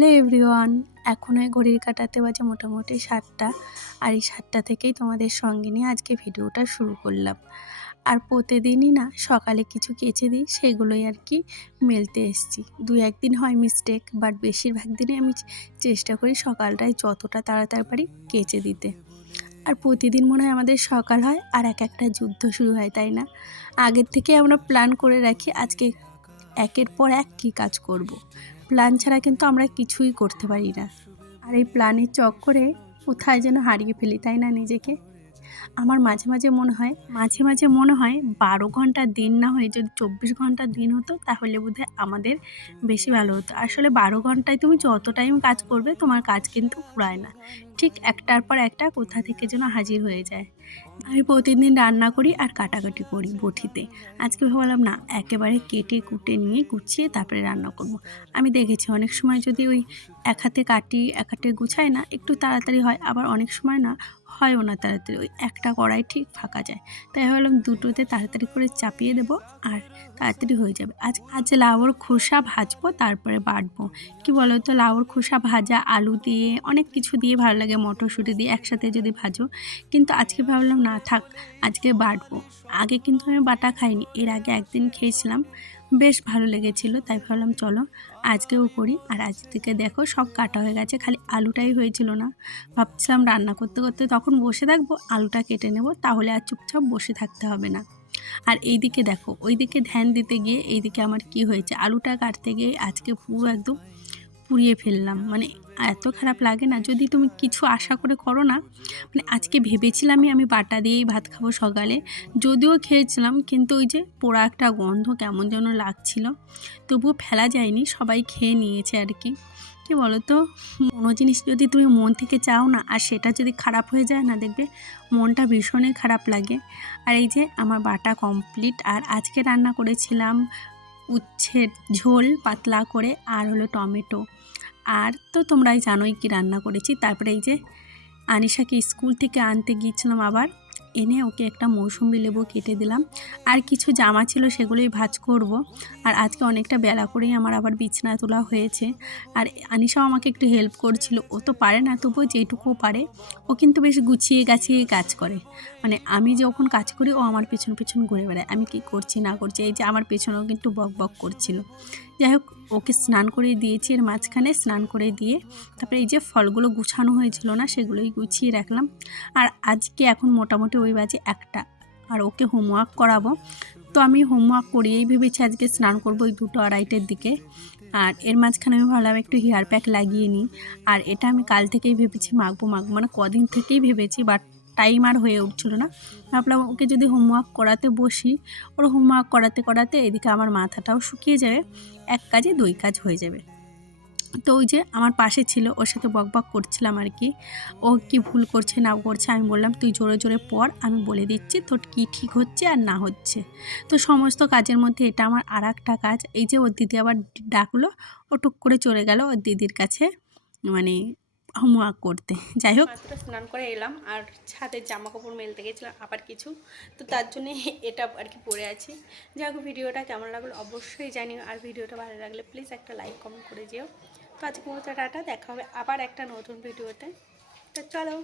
Hello everyone, এখন ঘড়ির কাঁটাতে বাজে মোটামুটি 7টা। আর এই 7টা থেকেই তোমাদের সঙ্গে নিয়ে আজকে ভিডিওটা শুরু করলাম। আর প্রতিদিনই না সকালে কিছু কেচে দিই, সেগুলোই আর কি মেলতে এসেছি। দু একদিন হয় মিস্টেক, বাট বেশিরভাগ দিনই আমি চেষ্টা করি সকালটায় যতটা তাড়াতাড়ি পারি কেচে দিতে। আর প্রতিদিন মনে হয় আমাদের সকাল হয় আর একটা যুদ্ধ শুরু হয়, তাই না? আগের থেকে আমরা প্ল্যান করে রাখি আজকে একের পর এক কী কাজ করব। প্ল্যান ছাড়া কিন্তু আমরা কিছুই করতে পারি না। আর এই প্ল্যানের চক্করে কোথায় যেন হারিয়ে ফেলি, তাই না নিজেকে? আমার মাঝে মাঝে মনে হয় 12 ঘন্টা দিন না হয়ে যদি 24 ঘন্টা দিন হতো তাহলে বোধহয় আমাদের বেশি ভালো হতো। আসলে 12 ঘন্টায় তুমি যত টাইম কাজ করবে তোমার কাজ কিন্তু ফুরায় না, ঠিক একটার পর একটা কোথা থেকে যেন হাজির হয়ে যায়। আমি প্রতিদিন রান্না করি আর কাটাকাটি করি বটিতে। আজকে ভাবলাম না, একেবারে কেটে কুটে নিয়ে গুছিয়ে তারপরে রান্না করব। আমি দেখেছি অনেক সময় যদি ওই এক হাতে কাটি এক হাতে গুছাই না, একটু তাড়াতাড়ি হয়, আবার অনেক সময় না হয়ও না তাড়াতাড়ি, ওই একটা কড়াই ঠিক ফাঁকা যায়। তাই ভাবলাম দুটোতে তাড়াতাড়ি করে চাপিয়ে দেবো আর তাড়াতাড়ি হয়ে যাবে। আজ লাউর খোসা ভাজবো, তারপরে বাটবো। কি বলো তো, লাউর খোসা ভাজা আলু দিয়ে অনেক কিছু দিয়ে ভালো লাগে, মটরশুঁটি দিয়ে একসাথে যদি ভাজো। কিন্তু আজকে ভাবলাম না থাক, আজকে বাটবো। আগে কিন্তু আমি বাটা খাইনি, এর আগে একদিন খেয়েছিলাম, বেশ ভালো লেগেছিল। তাই ভাবলাম চলো আজকেও করি। আর আজ থেকে দেখো সব কাটা হয়ে গেছে, খালি আলুটাই হয়েছিল না। ভাবছিলাম রান্না করতে করতে তখন বসে থাকবো, আলুটা কেটে নেব, তাহলে আর চুপচাপ বসে থাকতে হবে না। আর এইদিকে দেখো, ওইদিকে ধ্যান দিতে গিয়ে এইদিকে আমার কি হয়েছে, আলুটা কাটতে গিয়ে আজকে পুরো একদম পুড়িয়ে ফেললাম। মানে এত খারাপ লাগে না যদি তুমি কিছু আশা করে করো না। মানে আজকে ভেবেছিলামই আমি বাটা দিয়েই ভাত খাবো সকালে, যদিও খেয়েছিলাম, কিন্তু ওই যে পোড়া একটা গন্ধ কেমন যেন লাগছিল, তবুও ফেলা যায়নি, সবাই খেয়ে নিয়েছে আর কি। কি বলো তো, কোনো জিনিস যদি তুমি মন থেকে চাও না আর সেটা যদি খারাপ হয়ে যায় না, দেখবে মনটা ভীষণই খারাপ লাগে। আর এই যে আমার বাটা কমপ্লিট। আর আজকে রান্না করেছিলাম উচ্ছের ঝোল পাতলা করে, আর হলো টমেটো। আর তো তোমরাই জানোই কি রান্না করেছি। তারপরে এই যে আনিশাকে স্কুল থেকে আনতে গিয়েছিলাম, আবার এনে ওকে একটা মৌসুমী লেবু কেটে দিলাম। আর কিছু জামা ছিল সেগুলোই ভাঁজ করব। আর আজকে অনেকটা বেলা করেই আমার আবার বিছানা তোলা হয়েছে। আর আনিশাও আমাকে একটু হেল্প করছিল, ও তো পারে না, তবুও যেটুকুও পারে ও কিন্তু বেশ গুছিয়ে গাছিয়ে কাজ করে। মানে আমি যখন কাজ করি ও আমার পেছন পেছন ঘুরে বেড়ায়, আমি কি করছি না করছি। এই যে আমার পেছনেও কিন্তু বক বক করছিল। যাই হোক, ওকে স্নান করে দিয়েছি, এর মাঝখানে স্নান করে দিয়ে তারপরে এই যে ফলগুলো গুছানো হয়েছিল না সেগুলোই গুছিয়ে রাখলাম। আর আজকে এখন মোটামুটি ওই বাজে 1টা, আর ওকে হোমওয়ার্ক করাবো। তো আমি হোমওয়ার্ক করিয়েই ভেবেছি আজকে স্নান করবো ওই 2টো 2:30-এর দিকে। আর এর মাঝখানে আমি ভাবলাম একটু হেয়ার প্যাক লাগিয়ে নিই। আর এটা আমি কাল থেকেই ভেবেছি মাখবো, মানে কদিন থেকেই ভেবেছি, বাট টাইম আর হয়ে উঠছিল না। ভাবলাম ওকে যদি হোমওয়ার্ক করাতে বসি, ওর হোমওয়ার্ক করাতে করাতে এদিকে আমার মাথাটাও শুকিয়ে যাবে, এক কাজে 2 কাজ হয়ে যাবে। তো ওই যে আমার পাশে ছিল, ওর সাথে বকবক করছিলাম আর কি, ও কি ভুল করছে না করছে। আমি বললাম তুই জোরে জোরে পড়, আমি বলে দিচ্ছি তোর কি ঠিক হচ্ছে আর না হচ্ছে। তো সমস্ত কাজের মধ্যে এটা আমার আর একটা কাজ। এই যে ওর দিদি আবার ডাকলো, ও টুক করে চলে গেল ওর দিদির কাছে, মানে হোমওয়ার্ক করতে। যাই হোক, মাত্র স্নান করে এলাম আর ছাদের জামা কাপড় মেলতে গেছিলাম আবার কিছু, তো তার জন্যে এটা আর কি পরে আছি। যাই হোক, ভিডিওটা কেমন লাগলো অবশ্যই জানিও, আর ভিডিওটা ভালো লাগলে প্লিজ একটা লাইক কমেন্ট করে যেও। তো আজকে মতো টাটা, দেখা হবে আবার একটা নতুন ভিডিওতে। তো চলো।